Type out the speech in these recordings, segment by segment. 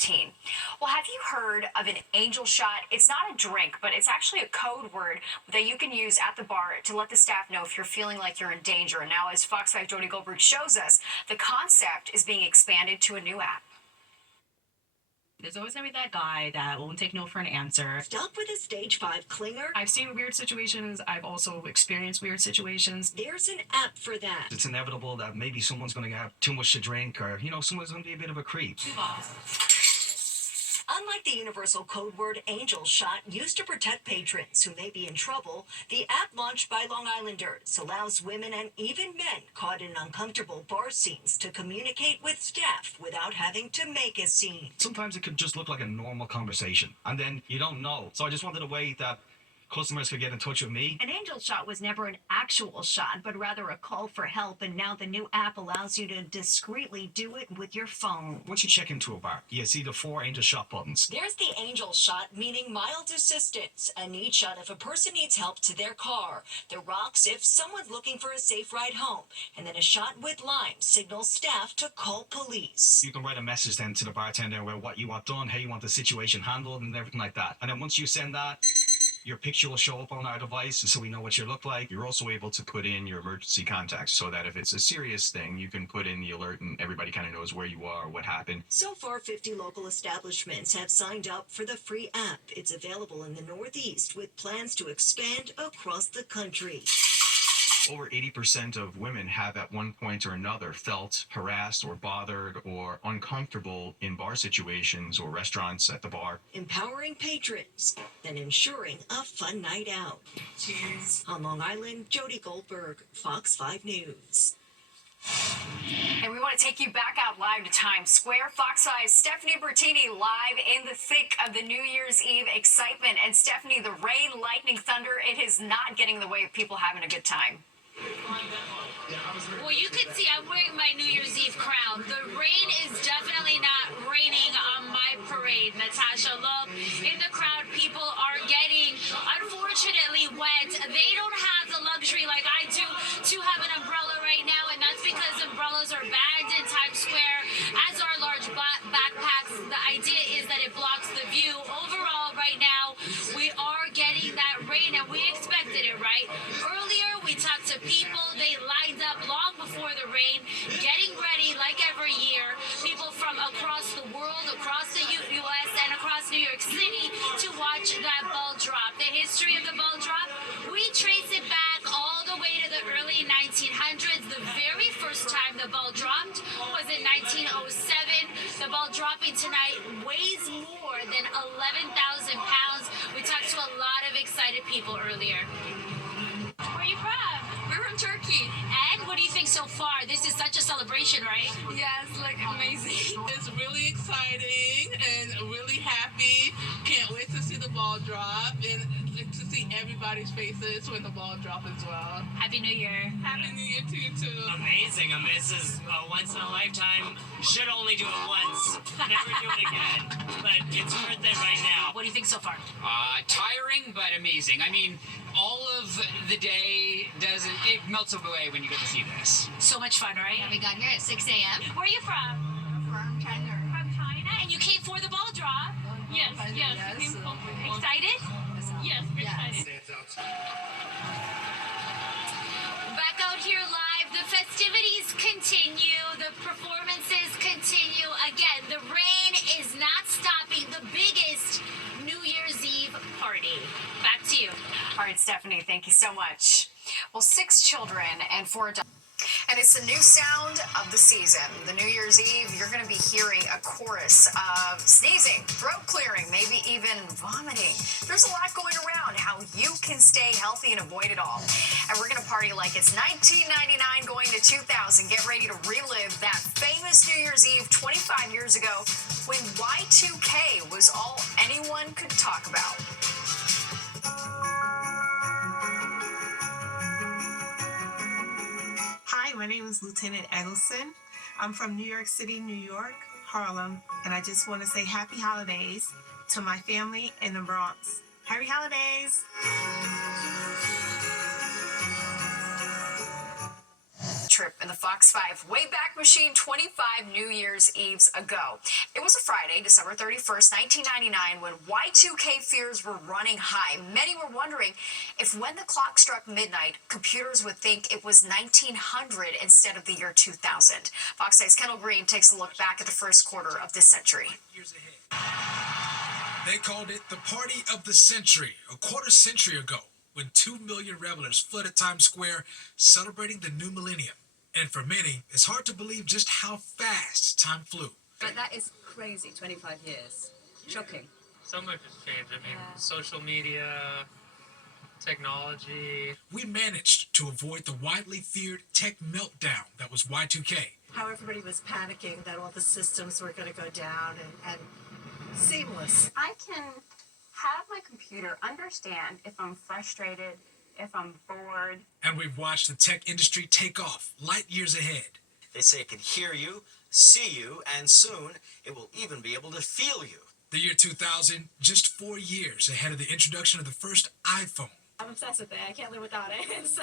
routine. Well, have you heard of an angel shot? It's not a drink, but it's actually a code word that you can use at the bar to let the staff know if you're feeling like you're in danger. And now, as Fox 5 Jody Goldberg shows us, the concept is being expanded to a new app. There's always gonna be that guy that won't take no for an answer. Stuck with a stage 5 clinger? I've seen weird situations. I've also experienced weird situations. There's an app for that. It's inevitable that maybe someone's going to have too much to drink, or, someone's going to be a bit of a creep. Unlike the universal code word Angel Shot used to protect patrons who may be in trouble, the app launched by Long Islanders allows women and even men caught in uncomfortable bar scenes to communicate with staff without having to make a scene. Sometimes it could just look like a normal conversation, and then you don't know. So I just wanted a way that customers could get in touch with me. An angel shot was never an actual shot, but rather a call for help, and now the new app allows you to discreetly do it with your phone. Once you check into a bar, you see the 4 angel shot buttons. There's the Angel Shot, meaning mild assistance, a need shot if a person needs help to their car. The rocks if someone's looking for a safe ride home, and then a shot with lime signals staff to call police. You can write a message then to the bartender where what you want done, how you want the situation handled, and everything like that. And then once you send that, your picture will show up on our device, so we know what you look like. You're also able to put in your emergency contacts so that if it's a serious thing, you can put in the alert and everybody kind of knows where you are, what happened. So far, 50 local establishments have signed up for the free app. It's available in the Northeast with plans to expand across the country. Over 80% of women have at one point or another felt harassed or bothered or uncomfortable in bar situations or restaurants at the bar. Empowering patrons and ensuring a fun night out. Cheers. On Long Island, Jody Goldberg, Fox 5 News. And we want to take you back out live to Times Square. Fox 5's Stephanie Bertini live in the thick of the New Year's Eve excitement. And Stephanie, the rain, lightning, thunder, it is not getting in the way of people having a good time. Well, you can see I'm wearing my New Year's Eve crown. The rain is definitely not raining on my parade, Natasha. Look, in the crowd, people are getting, unfortunately, wet. They don't have the luxury like I do to have an umbrella right now, and that's because umbrellas are banned in Times Square, as are large backpacks. The idea is that it blocks the view. Overall, right now, we are getting that rain, and we expected it, right? Earlier, we talked to people. They lined up long before the rain, getting ready like every year. People from across the world, across the U.S. and across New York City to watch that ball drop. The history of the ball drop, we trace it back all the way to the early 1900s. The very first time the ball dropped was in 1907. The ball dropping tonight weighs more than 11,000 pounds. We talked to a lot of excited people earlier. Where are you from? We're from Turkey. And what do you think so far? This is such a celebration, right? Yes, amazing. It's really exciting and really happy. Can't wait to see the ball drop and to see everybody's faces when the ball drops as well. Happy New Year. Happy New Year to you too. Amazing. This is a once in a lifetime. Should only do it once. Never do it again. But it's worth it right now. What do you think so far? Tiring, but amazing. All of the day it melts away when you get to see this. So much fun, right? We got here at 6 a.m. Where are you from? From China. From China? And you came for the ball drop? Yes. Excited? Yes, excited. Back out here live, the festivities continue, the performances continue. Again, the rain is not stopping the biggest New Year's Eve party. Back to you. All right, Stephanie, thank you so much. Well, 6 children and 4 adults. And it's the new sound of the season. The New Year's Eve, you're going to be hearing a chorus of sneezing, throat clearing, maybe even vomiting. There's a lot going around how you can stay healthy and avoid it all. And we're going to party like it's 1999 going to 2000. Get ready to relive that famous New Year's Eve 25 years ago when Y2K was all anyone could talk about. Hi, my name is Lieutenant Eggleston. I'm from New York City, New York, Harlem, and I just want to say happy holidays to my family in the Bronx. Happy holidays! trip in the Fox 5 Wayback Machine 25 New Year's Eves ago. It was a Friday, December 31st, 1999, when Y2K fears were running high. Many were wondering if when the clock struck midnight, computers would think it was 1900 instead of the year 2000. Fox 8's Kendall Green takes a look back at the first quarter of this century. They called it the party of the century, a quarter century ago, when 2 million revelers flooded Times Square celebrating the new millennium. And for many, it's hard to believe just how fast time flew. But that is crazy, 25 years. Shocking. So much has changed. I mean, social media, technology. We managed to avoid the widely feared tech meltdown that was Y2K. How everybody was panicking that all the systems were going to go down and seamless. I can have my computer understand if I'm frustrated, if I'm bored. And we've watched the tech industry take off light years ahead. They say it can hear you, see you, and soon it will even be able to feel you. The year 2000, just 4 years ahead of the introduction of the first iPhone. I'm obsessed with it. I can't live without it. So.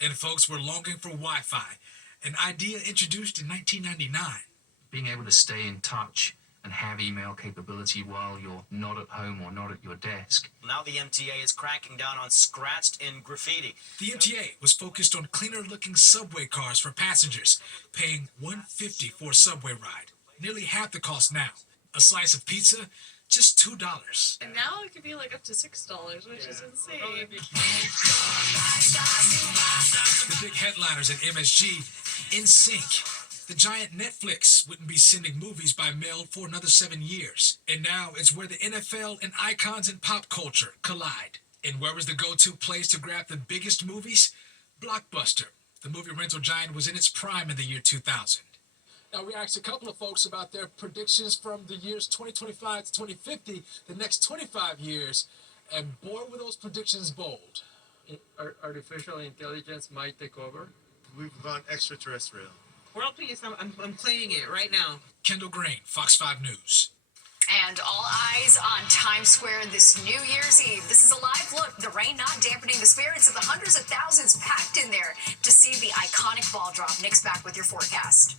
And folks were longing for Wi-Fi, an idea introduced in 1999. Being able to stay in touch and have email capability while you're not at home or not at your desk. Now the MTA is cracking down on scratched-in graffiti. The MTA was focused on cleaner-looking subway cars for passengers, paying $1.50 for a subway ride, nearly half the cost now. A slice of pizza, just $2. And now it could be like up to $6, which is insane. The big headliners at MSG, in sync. The giant Netflix wouldn't be sending movies by mail for another 7 years. And now it's where the NFL and icons in pop culture collide. And where was the go-to place to grab the biggest movies? Blockbuster. The movie rental giant was in its prime in the year 2000. Now, we asked a couple of folks about their predictions from the years 2025 to 2050, the next 25 years. And boy, were those predictions bold. Artificial intelligence might take over. We've gone extraterrestrial. World peace, I'm claiming it right now. Kendall Green, Fox 5 News. And all eyes on Times Square this New Year's Eve. This is a live look. The rain not dampening the spirits of the hundreds of thousands packed in there to see the iconic ball drop. Nick's back with your forecast.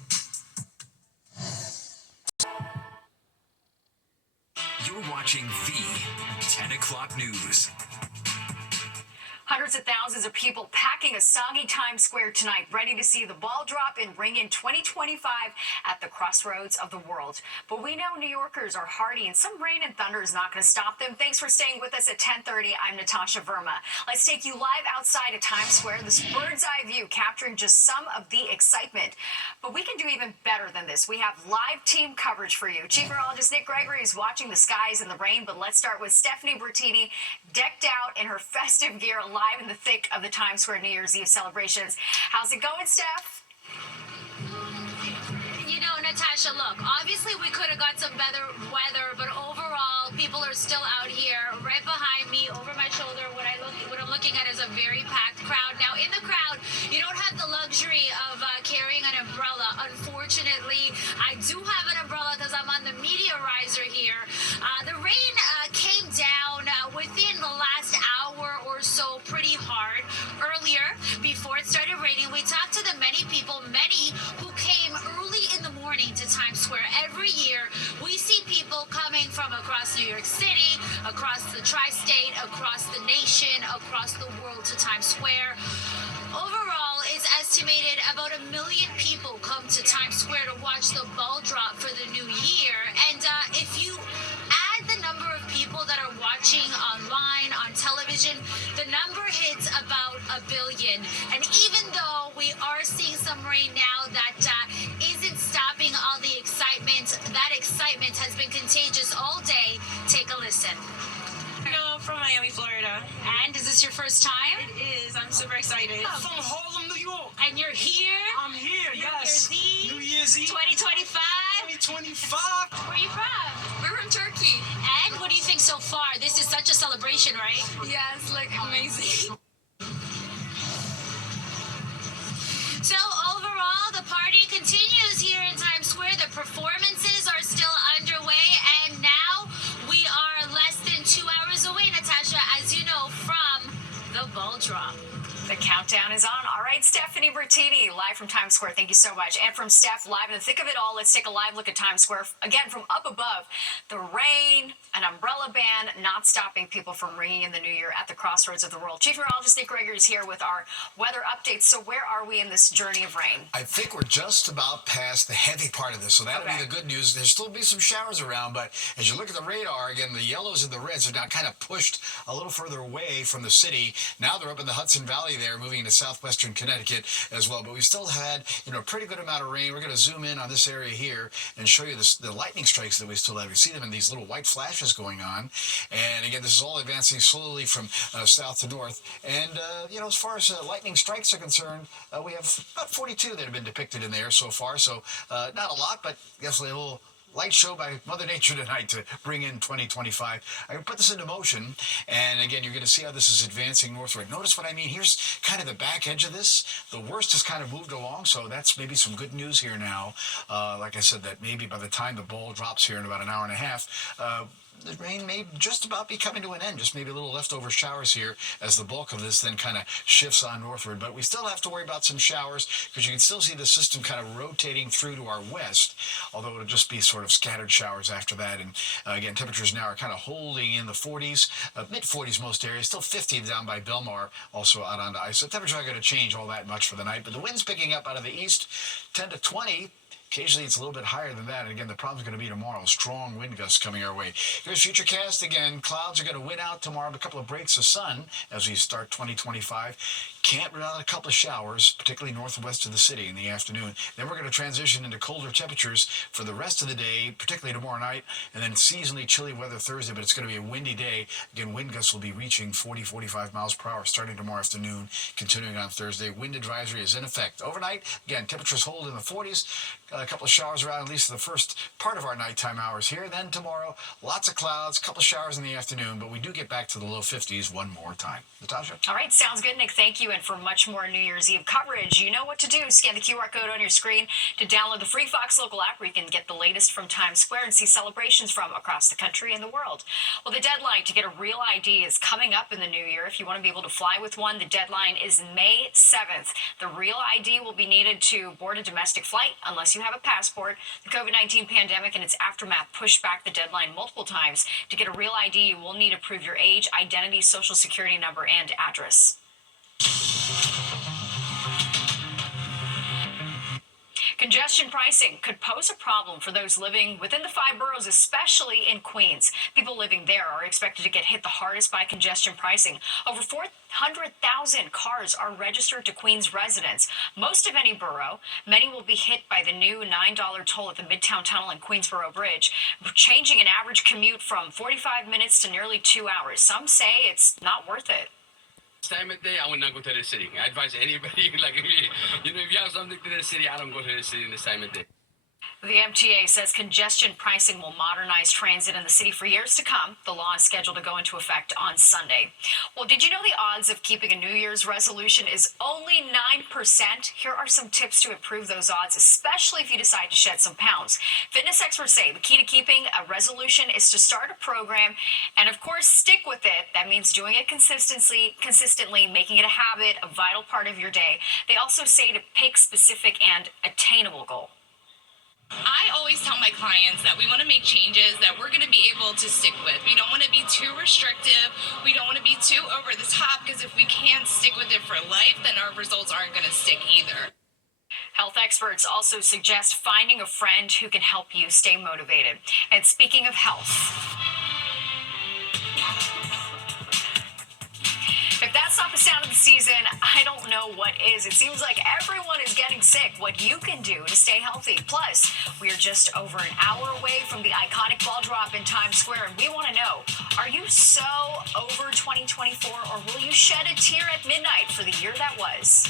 You're watching the 10 o'clock news. Hundreds of thousands of people packing a soggy Times Square tonight, ready to see the ball drop and ring in 2025 at the crossroads of the world. But we know New Yorkers are hardy, and some rain and thunder is not going to stop them. Thanks for staying with us at 10:30. I'm Natasha Verma. Let's take you live outside of Times Square, this bird's eye view capturing just some of the excitement. But we can do even better than this. We have live team coverage for you. Chief Meteorologist Nick Gregory is watching the skies and the rain, but let's start with Stephanie Bertini, decked out in her festive gear, live in the thick of the Times Square New Year's Eve celebrations. How's it going, Steph? You know, Natasha, look, obviously we could have got some better weather, but overall, people are still out here. Right behind me, over my shoulder, what I'm looking at is a very packed crowd. Now, in the crowd, you don't have the luxury of carrying an umbrella. Unfortunately, I do have an umbrella because I'm on the media riser here. The rain came down within the last hour or so pretty hard. Earlier, before it started raining, we talked to the many people, many who came early in the morning to Times Square. Every year, we see people coming from across New York City, across the tri-state, across the nation, across the world to Times Square. Overall, it's estimated about 1 million people come to Times Square to watch the ball drop for the new year. And if you add the number of people that are watching online, on television, the number hits about 1 billion. And even though we are seeing some rain now, that isn't stopping all the excitement. That excitement has been contagious all day. Take a listen. No, from Miami, Florida. And is this your first time? It is. I'm super excited. Oh. From Harlem, New York. And you're here? I'm here, yes. New Year's Eve. 2025? 2025. Where are you from? We're from Turkey. And what do you think so far? This is such a celebration, right? Yes, like amazing. So overall, the party continues here in Times Square. The performances are still underway, and now we are less than 2 hours away, Natasha, as you know, from the ball drop. The countdown is on. All right, Stephanie Bertini, live from Times Square. Thank you so much. And from Steph, live in the thick of it all, let's take a live look at Times Square. Again, from up above, the rain, an umbrella ban, not stopping people from ringing in the new year at the crossroads of the world. Chief Meteorologist Nick Gregory is here with our weather updates. So where are we in this journey of rain? I think we're just about past the heavy part of this, so that'll be the good news. There'll still be some showers around, but as you look at the radar, again, the yellows and the reds are now kind of pushed a little further away from the city. Now they're up in the Hudson Valley there, moving into southwestern Connecticut as well. But we still had, a pretty good amount of rain. We're going to zoom in on this area here and show you the lightning strikes that we still have. You see them in these little white flashes going on. And again, this is all advancing slowly from south to north. And, as far as lightning strikes are concerned, we have about 42 that have been depicted in there so far. So not a lot, but definitely a little light show by Mother Nature tonight to bring in 2025. I can put this into motion, and again, you're going to see how this is advancing northward. Notice what I mean. Here's kind of the back edge of this. The worst has kind of moved along, so that's maybe some good news here now. Like I said, that maybe by the time the ball drops here in about an hour and a half, the rain may just about be coming to an end, just maybe a little leftover showers here as the bulk of this then kind of shifts on northward. But we still have to worry about some showers because you can still see the system kind of rotating through to our west, although it'll just be sort of scattered showers after that. And again, temperatures now are kind of holding in the 40s, mid-40s most areas, still 50 down by Belmar, also out onto ice. So temperatures aren't going to change all that much for the night, but the wind's picking up out of the east, 10 to 20. Occasionally, it's a little bit higher than that. And again, the problem's going to be tomorrow. Strong wind gusts coming our way. Here's Futurecast. Again, clouds are going to win out tomorrow. A couple of breaks of sun as we start 2025. Can't rule out a couple of showers, particularly northwest of the city in the afternoon. Then we're going to transition into colder temperatures for the rest of the day, particularly tomorrow night. And then seasonally chilly weather Thursday, but it's going to be a windy day. Again, wind gusts will be reaching 40, 45 miles per hour starting tomorrow afternoon, continuing on Thursday. Wind advisory is in effect. Overnight, again, temperatures hold in the 40s. A couple of showers around at least the first part of our nighttime hours here. Then tomorrow, lots of clouds, a couple of showers in the afternoon, but we do get back to the low 50s one more time. Natasha? All right, sounds good, Nick. Thank you. And for much more New Year's Eve coverage, you know what to do. Scan the QR code on your screen to download the free Fox Local app where you can get the latest from Times Square and see celebrations from across the country and the world. Well, the deadline to get a real ID is coming up in the new year. If you want to be able to fly with one, the deadline is May 7th. The real ID will be needed to board a domestic flight unless you have a passport. The COVID-19 pandemic and its aftermath pushed back the deadline multiple times. To get a real ID, you will need to prove your age, identity, social security number, and address. Congestion pricing could pose a problem for those living within the 5 boroughs, especially in Queens. People living there are expected to get hit the hardest by congestion pricing. Over 400,000 cars are registered to Queens residents, most of any borough. Many will be hit by the new $9 toll at the Midtown Tunnel and Queensboro Bridge, changing an average commute from 45 minutes to nearly 2 hours. Some say it's not worth it. Time of day, I would not go to the city. I advise anybody, if you have something to the city, I don't go to the city in this time of day. The MTA says congestion pricing will modernize transit in the city for years to come. The law is scheduled to go into effect on Sunday. Well, did you know the odds of keeping a New Year's resolution is only 9%? Here are some tips to improve those odds, especially if you decide to shed some pounds. Fitness experts say the key to keeping a resolution is to start a program and, of course, stick with it. That means doing it consistently, making it a habit, a vital part of your day. They also say to pick specific and attainable goals. I always tell my clients that we want to make changes that we're going to be able to stick with. We don't want to be too restrictive. We don't want to be too over the top, because if we can't stick with it for life, then our results aren't going to stick either. Health experts also suggest finding a friend who can help you stay motivated. And speaking of health, if that's not the sound of the season, I don't know what is. It seems like everyone is getting sick. What you can do to stay healthy. Plus, we are just over an hour away from the iconic ball drop in Times Square, and we want to know, are you so over 2024, or will you shed a tear at midnight for the year that was?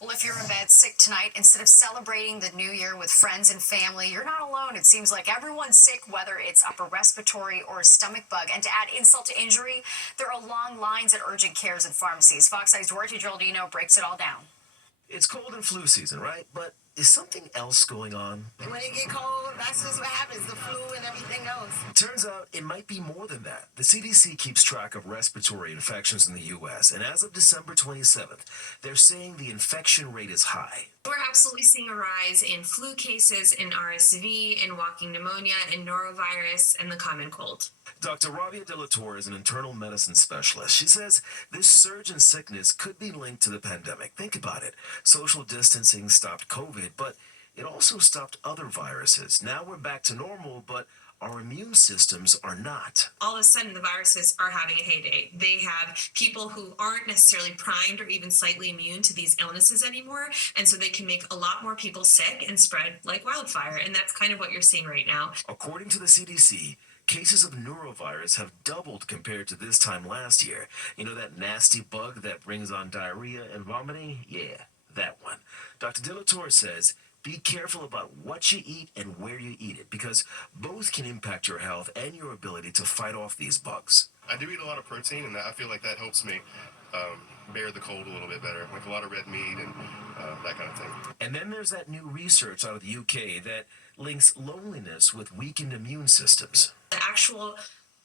Well, if you're in bed sick tonight, instead of celebrating the new year with friends and family, you're not alone. It seems like everyone's sick, whether it's upper respiratory or a stomach bug. And to add insult to injury, there are long lines at urgent cares and pharmacies. Fox 5's Duarte Geraldino breaks it all down. It's cold and flu season, right? But is something else going on? When it get cold, that's just what happens, the flu and everything else. Turns out it might be more than that. The CDC keeps track of respiratory infections in the U.S., and as of December 27th, they're saying the infection rate is high. We're absolutely seeing a rise in flu cases, in RSV, in walking pneumonia, in norovirus, and the common cold. Dr. Rabia De La Torre is an internal medicine specialist. She says this surge in sickness could be linked to the pandemic. Think about it. Social distancing stopped COVID, but it also stopped other viruses. Now we're back to normal, but our immune systems are not. All of a sudden, the viruses are having a heyday. They have people who aren't necessarily primed or even slightly immune to these illnesses anymore, and so they can make a lot more people sick and spread like wildfire, and that's kind of what you're seeing right now. According to the CDC, cases of norovirus have doubled compared to this time last year. You know that nasty bug that brings on diarrhea and vomiting? Yeah, that one. Dr. De La Torre says, be careful about what you eat and where you eat it, because both can impact your health and your ability to fight off these bugs. I do eat a lot of protein, and I feel like that helps me bear the cold a little bit better, like a lot of red meat and that kind of thing. And then there's that new research out of the UK that links loneliness with weakened immune systems. The actual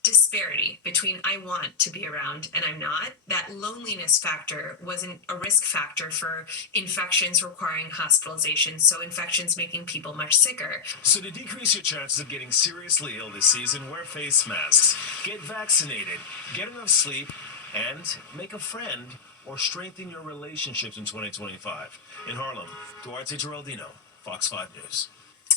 disparity between I want to be around and I'm not, that loneliness factor wasn't a risk factor for infections requiring hospitalization, so infections making people much sicker. So to decrease your chances of getting seriously ill this season, wear face masks, get vaccinated, get enough sleep, and make a friend or strengthen your relationships in 2025. In Harlem, Duarte Geraldino, Fox 5 News.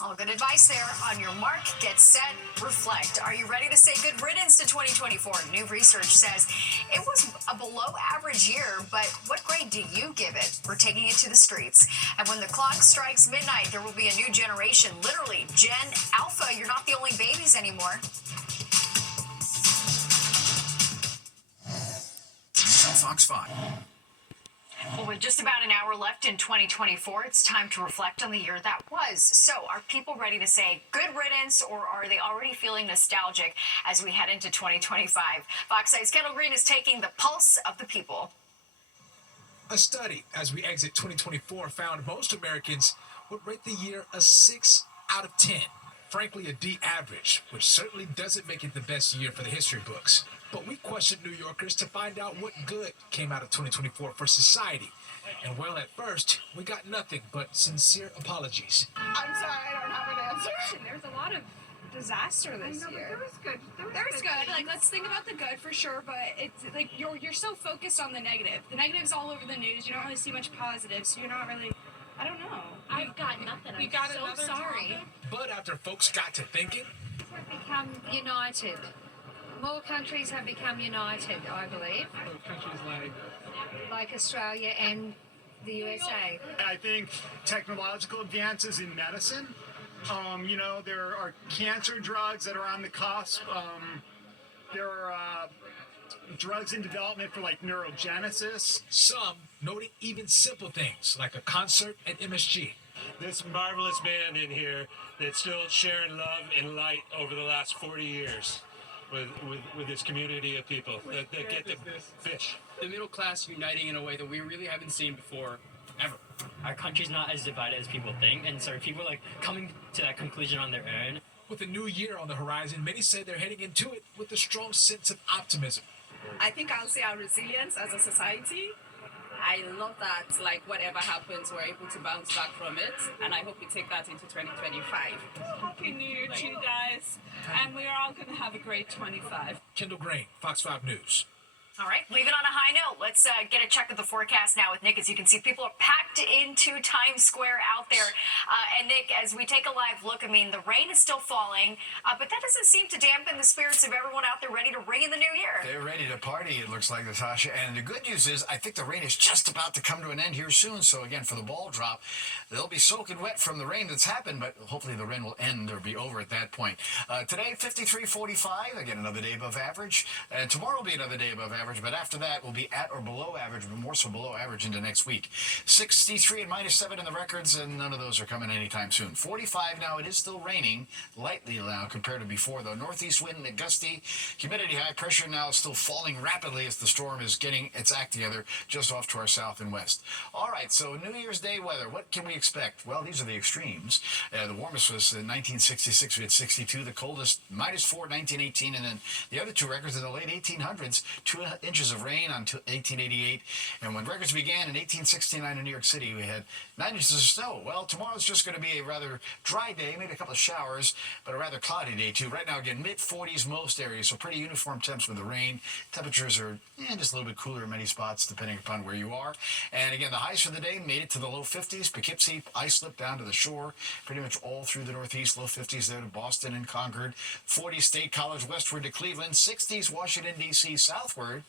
All good advice there. On your mark, get set, reflect. Are you ready to say good riddance to 2024? New research says it was a below average year, but what grade do you give it? We're taking it to the streets. And when the clock strikes midnight, there will be a new generation, literally Gen Alpha. You're not the only babies anymore. Fox 5. Well, with just about an hour left in 2024, it's time to reflect on the year that was. So, are people ready to say good riddance, or are they already feeling nostalgic as we head into 2025? Fox 5's Kendall Green is taking the pulse of the people. A study as we exit 2024 found most Americans would rate the year a 6 out of 10. Frankly, a D average, which certainly doesn't make it the best year for the history books. But we questioned New Yorkers to find out what good came out of 2024 for society. And well, at first, we got nothing but sincere apologies. I'm sorry, I don't have an answer. There's a lot of disaster this year. There was good. There was good. Like, let's think about the good for sure, but it's like you're so focused on the negative. The negative's all over the news. You don't really see much positive, so you're not really. I don't know. I've got nothing. You got so sorry. But after folks got to thinking, We've become united. More countries have become united, I believe. Countries like Australia and the USA. I think technological advances in medicine. There are cancer drugs that are on the cusp. There are drugs in development for like neurogenesis. Some noting even simple things like a concert at MSG. This marvelous band in here that's still sharing love and light over the last 40 years with this community of people that get to fish. The middle class uniting in a way that we really haven't seen before, ever. Our country's not as divided as people think, and so people are like coming to that conclusion on their own. With a new year on the horizon, many say they're heading into it with a strong sense of optimism. I think I'll say our resilience as a society. I love that, like, whatever happens, we're able to bounce back from it, and I hope we take that into 2025. Happy New Year to you guys, and we are all going to have a great 25. Kendall Green, Fox 5 News. All right, leave it on a high note. Let's get a check of the forecast now with Nick. As you can see, people are packed into Times Square out there. And Nick, as we take a live look, I mean, the rain is still falling, but that doesn't seem to dampen the spirits of everyone out there ready to ring in the new year. They're ready to party, it looks like, Natasha. And the good news is, I think the rain is just about to come to an end here soon. So again, for the ball drop, they'll be soaking wet from the rain that's happened, but hopefully the rain will end or be over at that point. Today, 53.45, again, another day above average. And tomorrow will be another day above average. average, but after that we'll be at or below average, but more so below average into next week. 63 and -7 in the records, and none of those are coming anytime soon. 45 now. It is still raining lightly now compared to before, though. Northeast wind and gusty. Humidity, high pressure now is still falling rapidly as the storm is getting its act together just off to our south and west. All right, so New Year's Day weather. What can we expect? Well, these are the extremes. The warmest was in 1966. We had 62. The coldest, -4, 1918. And then the other two records in the late 1800s, 2 inches of rain on 1888. And when records began in 1869 in New York City, we had 9 inches of snow. Well, tomorrow's just going to be a rather dry day, maybe a couple of showers, but a rather cloudy day, too. Right now, again, mid-40s most areas, so pretty uniform temps with the rain. Temperatures are just a little bit cooler in many spots, depending upon where you are. And again, the highs for the day made it to the low 50s. Poughkeepsie, ice-slip down to the shore, pretty much all through the Northeast. Low 50s there to Boston and Concord. 40s, State College westward to Cleveland. 60s, Washington, D.C. southward.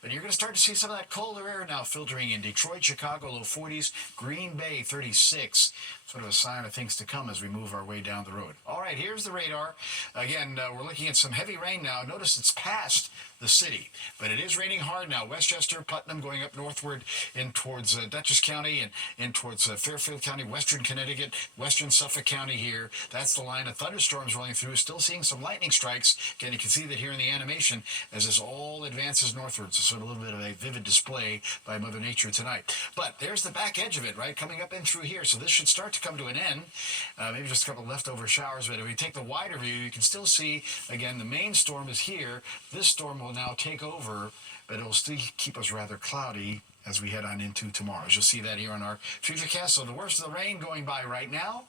But you're going to start to see some of that colder air now filtering in. Detroit, Chicago, low 40s. Green Bay, 36. Sort of a sign of things to come as we move our way down the road. All right, here's the radar. Again, we're looking at some heavy rain now. Notice it's past the city, but it is raining hard now. Westchester, Putnam, going up northward in towards Dutchess County and in towards Fairfield County, western Connecticut, western Suffolk County here. That's the line of thunderstorms rolling through. Still seeing some lightning strikes. Again, you can see that here in the animation as this all advances northwards. So sort of a little bit of a vivid display by Mother Nature tonight. But there's the back edge of it, right, coming up in through here. So this should start to come to an end. Maybe just a couple leftover showers, but if we take the wider view, you can still see, again, the main storm is here. This storm will now take over, but it will still keep us rather cloudy as we head on into tomorrow. As you'll see that here on our Futurecast. So the worst of the rain going by right now.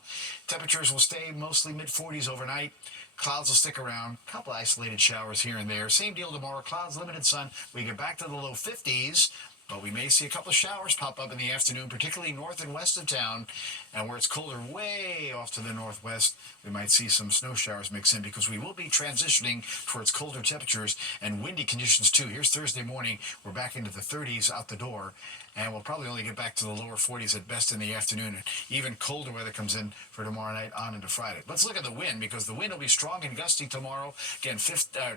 Temperatures will stay mostly mid-40s overnight. Clouds will stick around. A couple isolated showers here and there. Same deal tomorrow. Clouds, limited sun. We get back to the low 50s. But we may see a couple of showers pop up in the afternoon, particularly north and west of town. And where it's colder way off to the northwest, we might see some snow showers mix in because we will be transitioning towards colder temperatures and windy conditions too. Here's Thursday morning. We're back into the 30s out the door. And we'll probably only get back to the lower 40s at best in the afternoon. And even colder weather comes in for tomorrow night on into Friday. Let's look at the wind because the wind will be strong and gusty tomorrow. Again,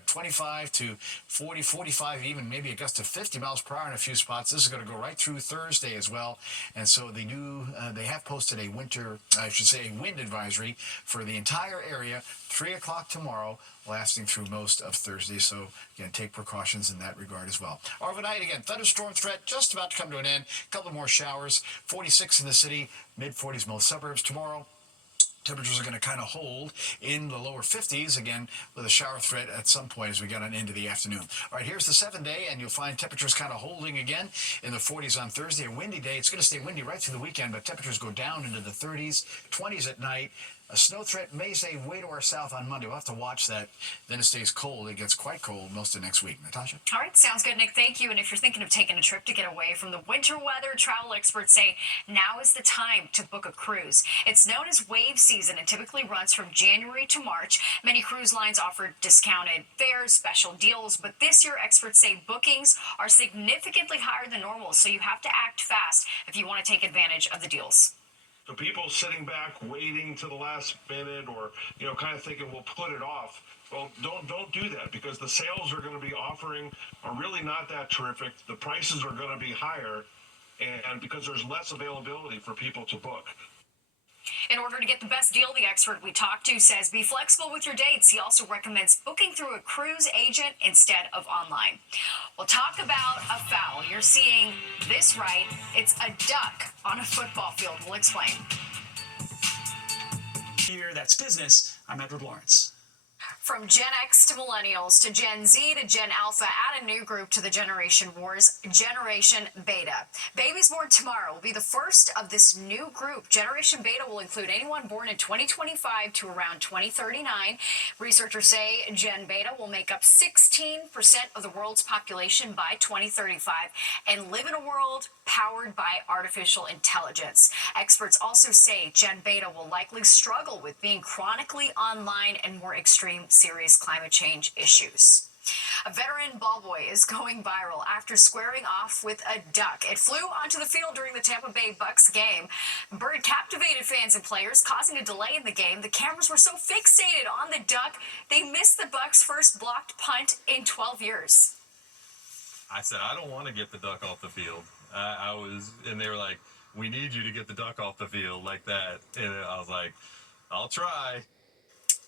25 to 40, 45, even maybe a gust of 50 miles per hour in a few spots. This is going to go right through Thursday as well. And so they have posted a wind advisory for the entire area, 3 o'clock tomorrow, lasting through most of Thursday. So, again, take precautions in that regard as well. Overnight, again, thunderstorm threat just about to come to an end. A couple more showers. 46 in the city, mid-40s most suburbs. Tomorrow, temperatures are going to kind of hold in the lower 50s, again, with a shower threat at some point as we get on into the afternoon. All right, here's the 7-day, and you'll find temperatures kind of holding again in the 40s on Thursday. A windy day. It's going to stay windy right through the weekend, but temperatures go down into the 30s, 20s at night. A snow threat may stay way to our south on Monday. We'll have to watch that. Then it stays cold. It gets quite cold most of next week. Natasha? All right, sounds good, Nick. Thank you. And if you're thinking of taking a trip to get away from the winter weather, travel experts say now is the time to book a cruise. It's known as wave season and typically runs from January to March. Many cruise lines offer discounted fares, special deals, but this year experts say bookings are significantly higher than normal, so you have to act fast if you want to take advantage of the deals. So people sitting back, waiting to the last minute, or kind of thinking we'll put it off. Well, don't do that because the sales are going to be offering are really not that terrific. The prices are going to be higher, and because there's less availability for people to book. In order to get the best deal, the expert we talked to says be flexible with your dates. He also recommends booking through a cruise agent instead of online. We'll talk about a foul. You're seeing this right. It's a duck on a football field. We'll explain. Here, that's business. I'm Edward Lawrence. From Gen X to Millennials to Gen Z to Gen Alpha, add a new group to the Generation Wars, Generation Beta. Babies born tomorrow will be the first of this new group. Generation Beta will include anyone born in 2025 to around 2039. Researchers say Gen Beta will make up 16% of the world's population by 2035 and live in a world powered by artificial intelligence. Experts also say Gen Beta will likely struggle with being chronically online and more extreme serious climate change issues. A veteran ball boy is going viral after squaring off with a duck. It flew onto the field during the Tampa Bay Bucks game. The bird captivated fans and players, causing a delay in the game. The cameras were so fixated on the duck, they missed the Bucks' first blocked punt in 12 years. I said, I don't want to get the duck off the field. And they were like, we need you to get the duck off the field like that. And I was like, I'll try.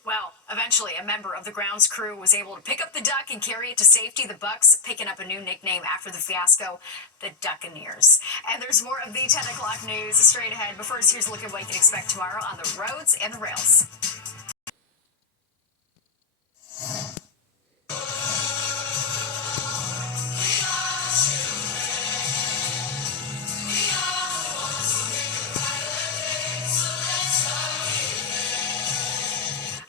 Well, eventually, a member of the grounds crew was able to pick up the duck and carry it to safety. The Bucks picking up a new nickname after the fiasco, the Duccaneers. And there's more of the 10 o'clock news straight ahead. But first, here's a look at what you can expect tomorrow on the roads and the rails.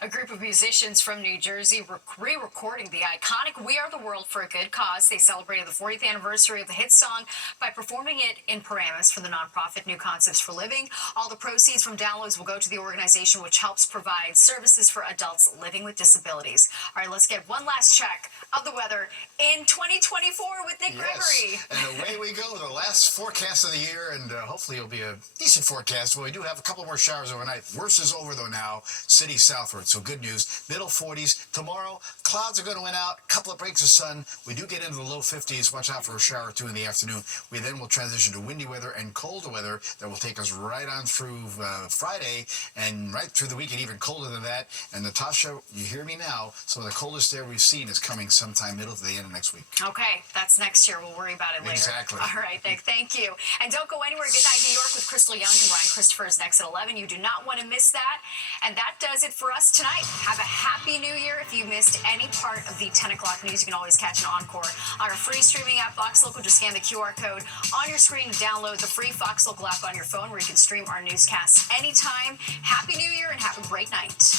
A group of musicians from New Jersey re-recording the iconic We Are the World for a good cause. They celebrated the 40th anniversary of the hit song by performing it in Paramus for the nonprofit New Concepts for Living. All the proceeds from downloads will go to the organization, which helps provide services for adults living with disabilities. All right, let's get one last check of the weather in 2024 with Nick Gregory. And away we go, the last forecast of the year, and hopefully it'll be a decent forecast. Well, we do have a couple more showers overnight. Worst is over, though, now, city southward. So good news. Middle 40s. Tomorrow, clouds are going to win out. A couple of breaks of sun. We do get into the low 50s. Watch out for a shower or two in the afternoon. We then will transition to windy weather and colder weather that will take us right on through Friday and right through the weekend, even colder than that. And Natasha, you hear me now. Some of the coldest air we've seen is coming sometime middle to the end of next week. Okay, that's next year. We'll worry about it later. Exactly. All right, Nick, thank you. And don't go anywhere. Good Night New York with Crystal Young and Ryan Christopher is next at 11. You do not want to miss that. And that does it for us tonight. Have a happy new year. If you missed any part of the 10 o'clock news, you can always catch an encore on our free streaming app, Fox Local. Just scan the QR code on your screen and download the free Fox Local app on your phone where you can stream our newscasts anytime. Happy New Year and have a great night.